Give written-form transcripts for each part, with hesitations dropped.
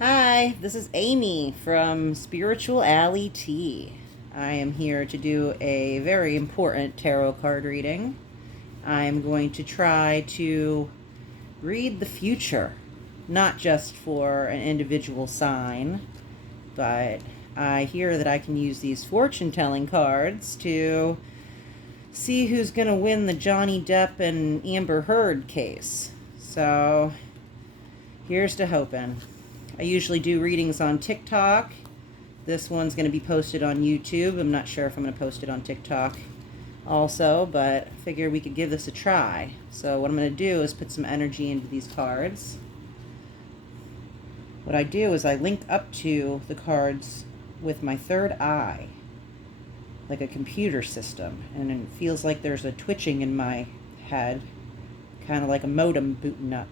Hi, this is Amy from Spiritual Alley Tea. I am here to do a very important tarot card reading. I'm going to try to read the future, not just for an individual sign, but I hear that I can use these fortune telling cards to see who's going to win the Johnny Depp and Amber Heard case. So, here's to hoping. I usually do readings on TikTok. This one's going to be posted on YouTube. I'm not sure if I'm going to post it on TikTok also, but I figure we could give this a try. So what I'm going to do is put some energy into these cards. What I do is I link up to the cards with my third eye, like a computer system, and it feels like there's a twitching in my head, kind of like a modem booting up.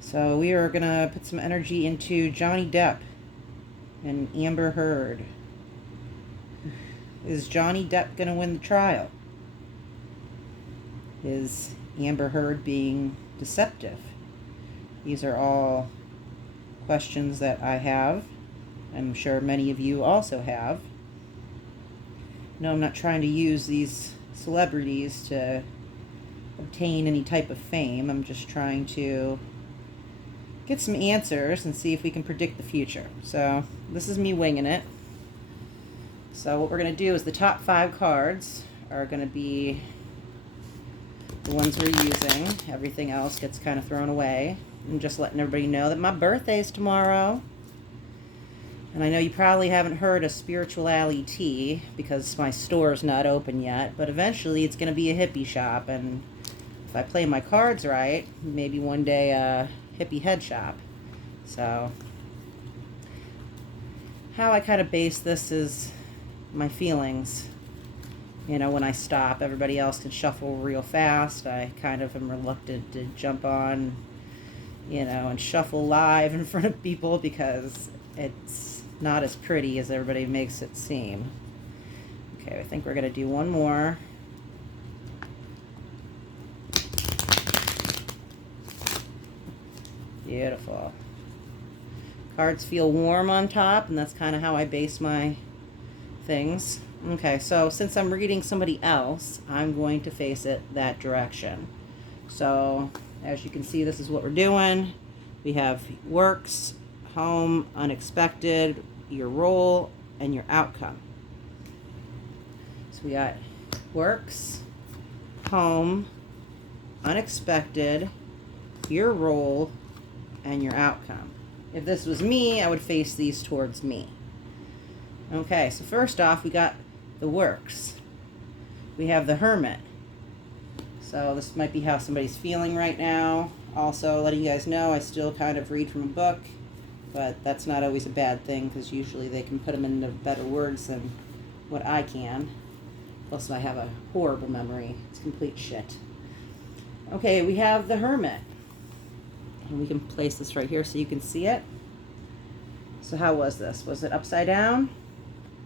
So we are going to put some energy into Johnny Depp and Amber Heard. Is Johnny Depp going to win the trial? Is Amber Heard being deceptive? These are all questions that I have. I'm sure many of you also have. No, I'm not trying to use these celebrities to obtain any type of fame. I'm just trying to get some answers and see if we can predict the future. So this is me winging it. So what we're going to do is the top 5 cards are going to be the ones we're using. Everything else gets kind of thrown away. I'm just letting everybody know that my birthday's tomorrow. And I know you probably haven't heard of Spiritual Alley Tea because my store's not open yet, but eventually it's going to be a hippie shop, and if I play my cards right, maybe one day hippie head shop. So how I kind of base this is my feelings. You know, when I stop, everybody else can shuffle real fast. I kind of am reluctant to jump on, and shuffle live in front of people because it's not as pretty as everybody makes it seem. Okay, I think we're going to do one more. Beautiful. Cards feel warm on top, and that's kind of how I base my things. Okay, so since I'm reading somebody else, I'm going to face it that direction. So, as you can see, this is what we're doing. We have works, home, unexpected, your role, and your outcome. So we got works, home, unexpected, your role, and your outcome. If this was me, I would face these towards me. Okay, so first off, we got the works. We have the Hermit. So this might be how somebody's feeling right now. Also, letting you guys know, I still kind of read from a book, but that's not always a bad thing because usually they can put them into better words than what I can. Plus, I have a horrible memory. It's complete shit. Okay, we have the Hermit. And we can place this right here so you can see it. So how was this? Was it upside down?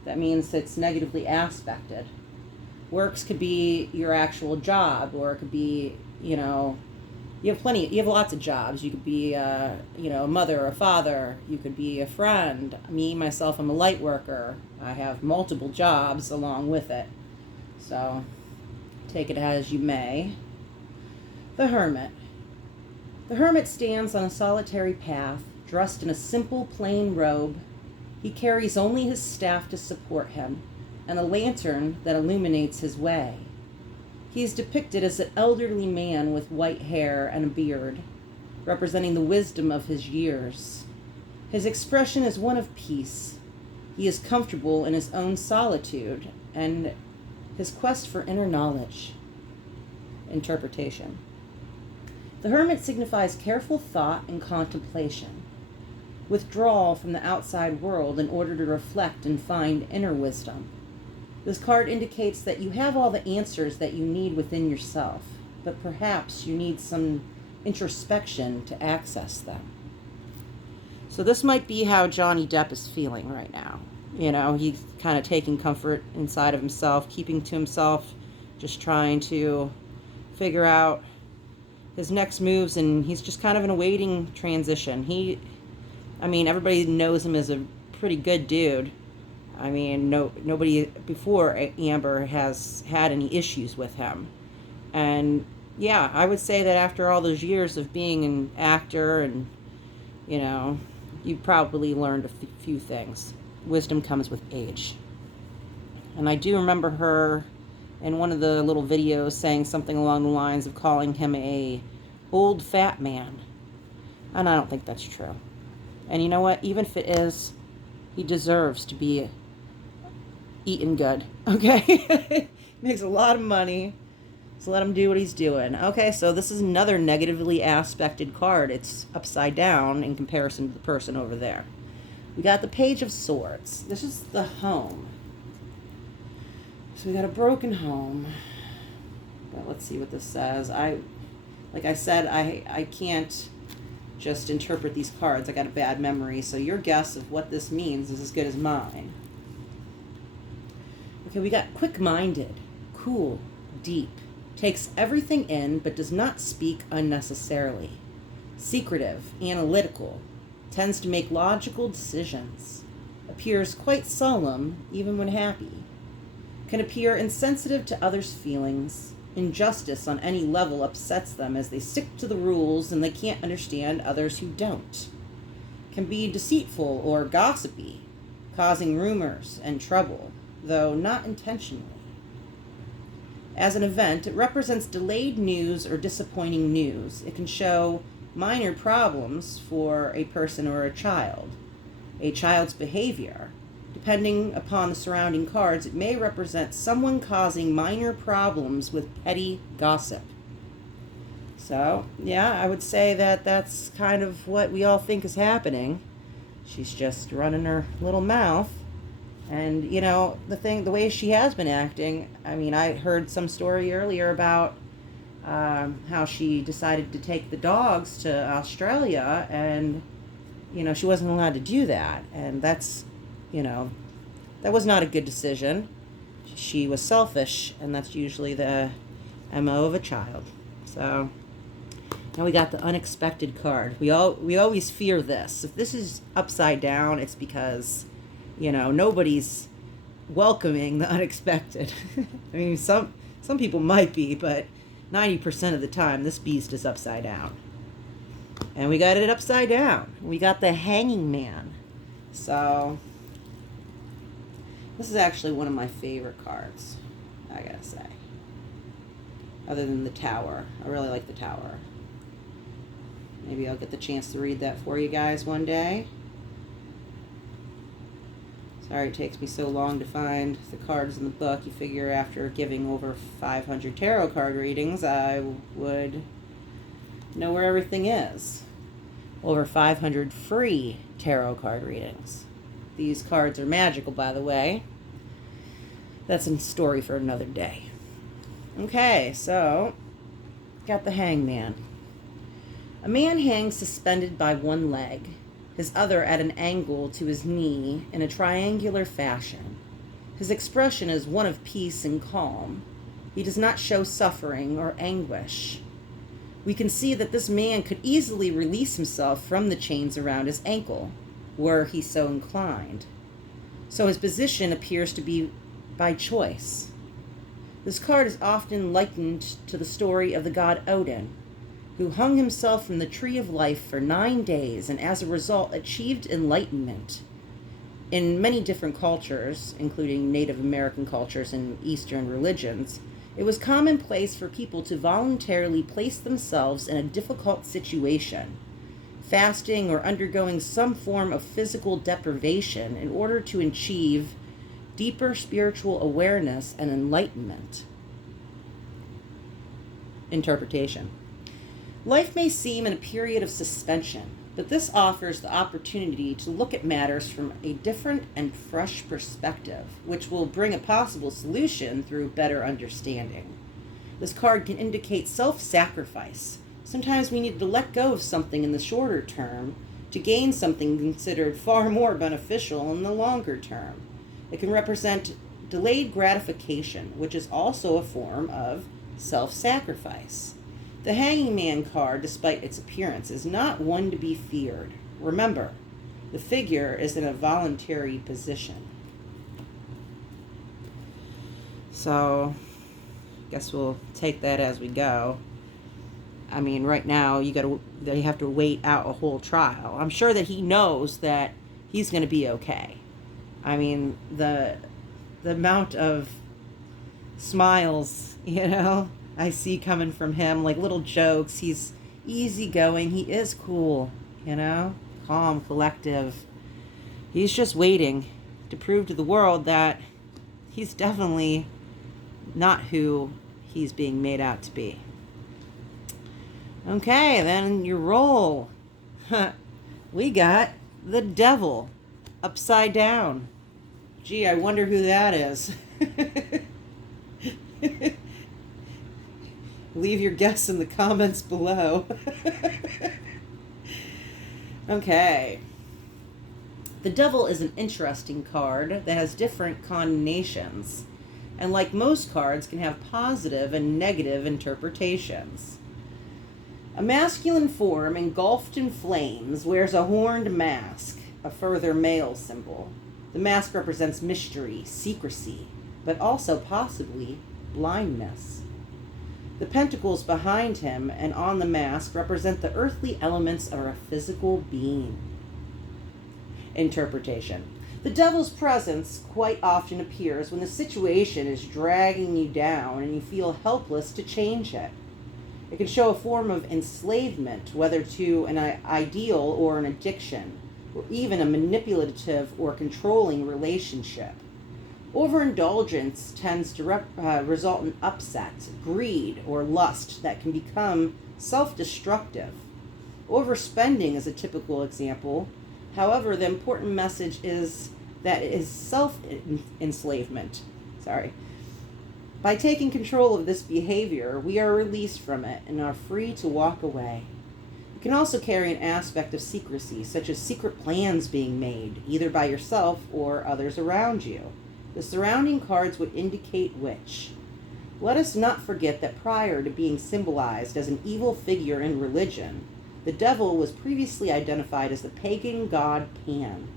That means it's negatively aspected. Works could be your actual job, or it could be, you have lots of jobs. You could be, a mother or a father. You could be a friend. Me, myself, I'm a light worker. I have multiple jobs along with it. So take it as you may. The Hermit. The Hermit stands on a solitary path, dressed in a simple, plain robe. He carries only his staff to support him, and a lantern that illuminates his way. He is depicted as an elderly man with white hair and a beard, representing the wisdom of his years. His expression is one of peace. He is comfortable in his own solitude and his quest for inner knowledge. Interpretation. The Hermit signifies careful thought and contemplation, withdrawal from the outside world in order to reflect and find inner wisdom. This card indicates that you have all the answers that you need within yourself, but perhaps you need some introspection to access them. So this might be how Johnny Depp is feeling right now. He's kind of taking comfort inside of himself, keeping to himself, just trying to figure out his next moves, and he's just kind of in a waiting transition. He I mean, everybody knows him as a pretty good dude. I mean, nobody before Amber has had any issues with him. And yeah, I would say that after all those years of being an actor and, you know, you probably learned a few things. Wisdom comes with age. And I do remember her in one of the little videos saying something along the lines of calling him a old fat man. And I don't think that's true. And you know what? Even if it is, he deserves to be eating good. Okay? Makes a lot of money. So let him do what he's doing. Okay, so this is another negatively aspected card. It's upside down in comparison to the person over there. We got the Page of Swords. This is the home. So we got a broken home. But let's see what this says. Like I said, I can't just interpret these cards. I got a bad memory, so your guess of what this means is as good as mine. Okay, we got quick-minded, cool, deep. Takes everything in, but does not speak unnecessarily. Secretive, analytical, tends to make logical decisions. Appears quite solemn, even when happy. Can appear insensitive to others' feelings. Injustice on any level upsets them as they stick to the rules and they can't understand others who don't. Can be deceitful or gossipy, causing rumors and trouble, though not intentionally. As an event, it represents delayed news or disappointing news. It can show minor problems for a person or a child. A child's behavior. Depending upon the surrounding cards, it may represent someone causing minor problems with petty gossip. So, yeah, I would say that that's kind of what we all think is happening. She's just running her little mouth. And, you know, the way she has been acting, I mean, I heard some story earlier about how she decided to take the dogs to Australia, and, you know, she wasn't allowed to do that. And that's, you know, that was not a good decision. She was selfish, and that's usually the MO of a child. So, now we got the unexpected card. We always fear this. If this is upside down, it's because, you know, nobody's welcoming the unexpected. I mean, some people might be, but 90% of the time, this beast is upside down. And we got it upside down. We got the Hanging Man. So, this is actually one of my favorite cards, I gotta say. Other than the Tower. I really like the Tower. Maybe I'll get the chance to read that for you guys one day. Sorry it takes me so long to find the cards in the book. You figure after giving over 500 tarot card readings, I would know where everything is. Over 500 free tarot card readings. These cards are magical, by the way. That's a story for another day. Okay, so, got the Hangman. A man hangs suspended by one leg, his other at an angle to his knee in a triangular fashion. His expression is one of peace and calm. He does not show suffering or anguish. We can see that this man could easily release himself from the chains around his ankle, were he so inclined. So his position appears to be by choice. This card is often likened to the story of the god Odin, who hung himself from the tree of life for 9 days and as a result achieved enlightenment. In many different cultures, including Native American cultures and Eastern religions, it was commonplace for people to voluntarily place themselves in a difficult situation, fasting or undergoing some form of physical deprivation in order to achieve deeper spiritual awareness and enlightenment. Interpretation. Life may seem in a period of suspension, but this offers the opportunity to look at matters from a different and fresh perspective, which will bring a possible solution through better understanding. This card can indicate self-sacrifice. Sometimes we need to let go of something in the shorter term to gain something considered far more beneficial in the longer term. It can represent delayed gratification, which is also a form of self-sacrifice. The Hanging Man card, despite its appearance, is not one to be feared. Remember, The figure is in a voluntary position. So, I guess we'll take that as we go. I mean, right now, you have to wait out a whole trial. I'm sure that he knows that he's going to be okay. I mean, the amount of smiles, I see coming from him, like little jokes. He's easygoing. He is cool, calm, collective. He's just waiting to prove to the world that he's definitely not who he's being made out to be. Okay, then your roll. We got the devil upside down. Gee, I wonder who that is. Leave your guess in the comments below. Okay. The devil is an interesting card that has different connotations, and like most cards, can have positive and negative interpretations. A masculine form engulfed in flames wears a horned mask, a further male symbol. The mask represents mystery, secrecy, but also possibly blindness. The pentacles behind him and on the mask represent the earthly elements of a physical being. Interpretation. The devil's presence quite often appears when the situation is dragging you down and you feel helpless to change it. It can show a form of enslavement, whether to an ideal or an addiction, or even a manipulative or controlling relationship. Overindulgence tends to result in upset, greed, or lust that can become self-destructive. Overspending is a typical example. However, the important message is that it is self-enslavement. By taking control of this behavior, we are released from it and are free to walk away. It can also carry an aspect of secrecy, such as secret plans being made, either by yourself or others around you. The surrounding cards would indicate which. Let us not forget that prior to being symbolized as an evil figure in religion, the devil was previously identified as the pagan god Pan.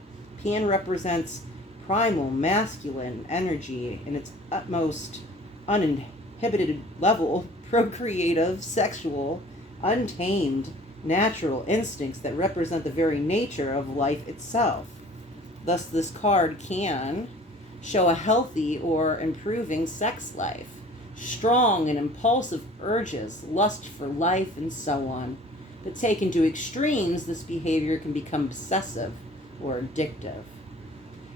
Pan represents primal, masculine energy in its utmost uninhibited level, procreative, sexual, untamed, natural instincts that represent the very nature of life itself. Thus, this card can show a healthy or improving sex life, strong and impulsive urges, lust for life, and so on. But taken to extremes, this behavior can become obsessive or addictive.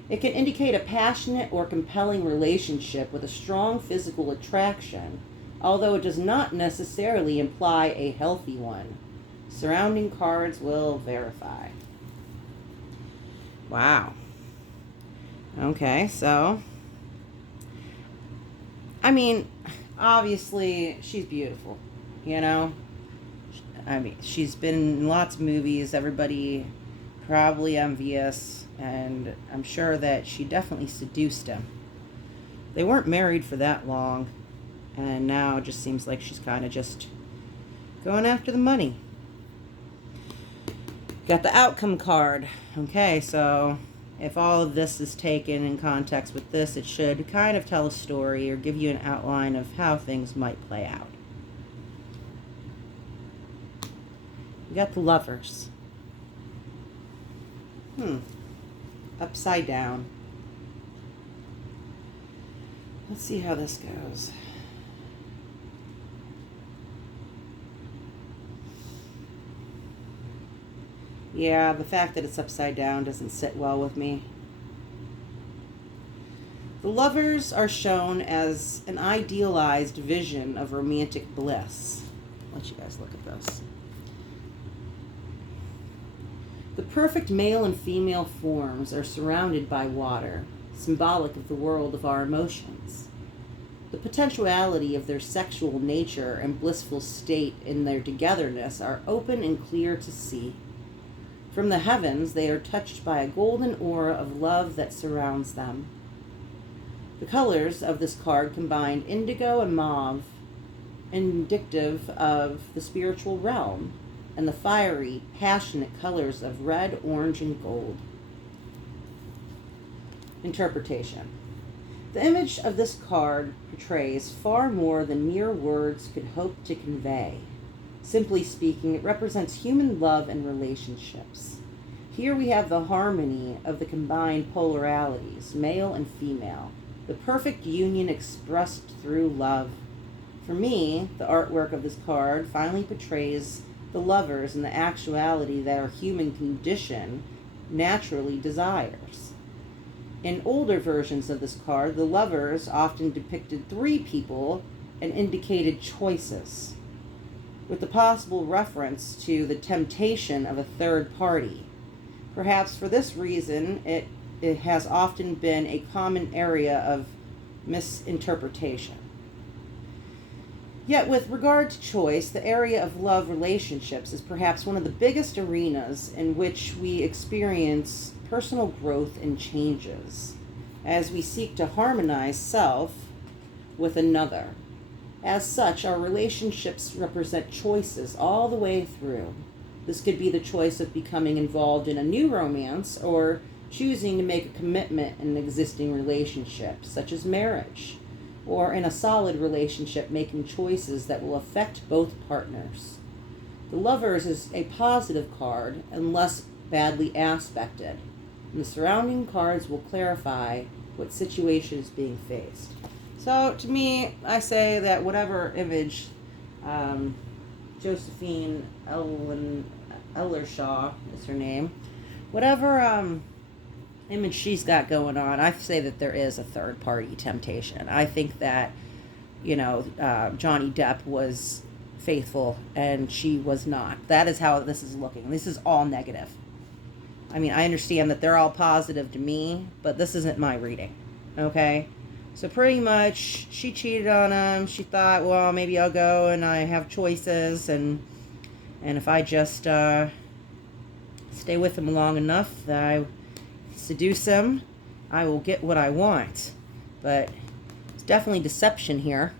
It can indicate a passionate or compelling relationship with a strong physical attraction, although it does not necessarily imply a healthy one. Surrounding cards will verify. Wow. Okay, so, I mean, obviously, she's beautiful, she's been in lots of movies. Everybody probably envious, and I'm sure that she definitely seduced him. They weren't married for that long, and now it just seems like she's kind of just going after the money. Got the outcome card. Okay, so if all of this is taken in context with this, it should kind of tell a story or give you an outline of how things might play out. We got the Lovers. Upside down. Let's see how this goes. Yeah, the fact that it's upside down doesn't sit well with me. The Lovers are shown as an idealized vision of romantic bliss. I'll let you guys look at this. The perfect male and female forms are surrounded by water, symbolic of the world of our emotions. The potentiality of their sexual nature and blissful state in their togetherness are open and clear to see. From the heavens, they are touched by a golden aura of love that surrounds them. The colors of this card combine indigo and mauve, indicative of the spiritual realm, and the fiery, passionate colors of red, orange, and gold. Interpretation. The image of this card portrays far more than mere words could hope to convey. Simply speaking, it represents human love and relationships. Here we have the harmony of the combined polarities, male and female, the perfect union expressed through love. For me, the artwork of this card finally portrays the lovers and the actuality that our human condition naturally desires. In older versions of this card, the lovers often depicted three people and indicated choices, with the possible reference to the temptation of a third party. Perhaps for this reason, it has often been a common area of misinterpretation. Yet with regard to choice, the area of love relationships is perhaps one of the biggest arenas in which we experience personal growth and changes as we seek to harmonize self with another. As such, our relationships represent choices all the way through. This could be the choice of becoming involved in a new romance or choosing to make a commitment in an existing relationship, such as marriage, or in a solid relationship making choices that will affect both partners. The Lovers is a positive card unless badly aspected, and the surrounding cards will clarify what situation is being faced. So to me, I say that whatever image Josephine Ellershaw is her name, whatever image she's got going on, I say that there is a third party temptation. I think that, Johnny Depp was faithful and she was not. That is how this is looking. This is all negative. I mean, I understand that they're all positive to me, but this isn't my reading, okay? So pretty much, she cheated on him. She thought, well, maybe I'll go and I have choices, and if I just stay with him long enough that I seduce him, I will get what I want. But it's definitely deception here.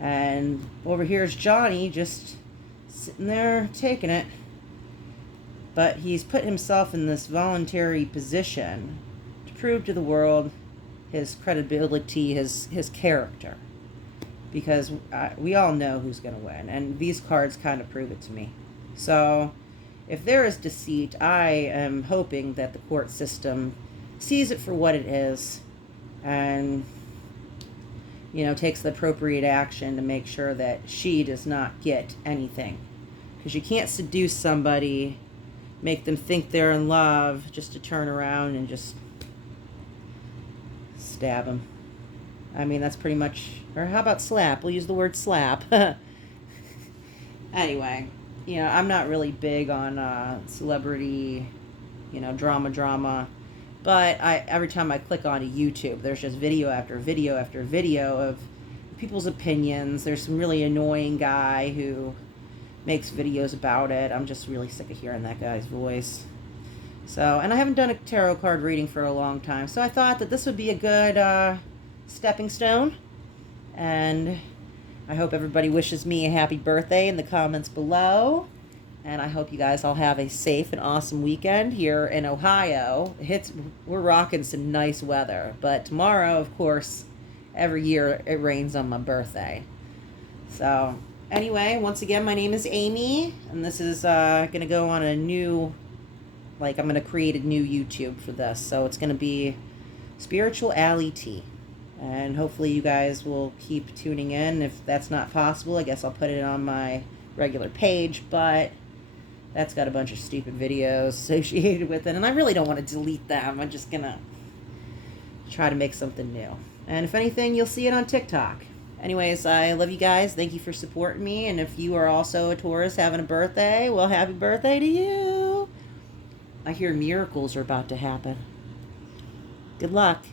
And over here is Johnny just sitting there taking it. But he's put himself in this voluntary position to prove to the world his credibility, his character. Because we all know who's going to win. And these cards kind of prove it to me. So if there is deceit, I am hoping that the court system sees it for what it is and, takes the appropriate action to make sure that she does not get anything. Because you can't seduce somebody, make them think they're in love, just to turn around and just stab them. I mean, that's pretty much, or how about slap? We'll use the word slap. Anyway, I'm not really big on celebrity, drama. But every time I click on a YouTube, there's just video after video after video of people's opinions. There's some really annoying guy who makes videos about it. I'm just really sick of hearing that guy's voice. So, and I haven't done a tarot card reading for a long time. So I thought that this would be a good stepping stone. And I hope everybody wishes me a happy birthday in the comments below. And I hope you guys all have a safe and awesome weekend here in Ohio. We're rocking some nice weather. But tomorrow, of course, every year it rains on my birthday. So anyway, once again, my name is Amy. And this is going to go on a new, I'm going to create a new YouTube for this. So it's going to be Spiritual Alley Tea. And hopefully you guys will keep tuning in. If that's not possible, I guess I'll put it on my regular page. But that's got a bunch of stupid videos associated with it. And I really don't want to delete them. I'm just going to try to make something new. And if anything, you'll see it on TikTok. Anyways, I love you guys. Thank you for supporting me. And if you are also a Taurus having a birthday, well, happy birthday to you. I hear miracles are about to happen. Good luck.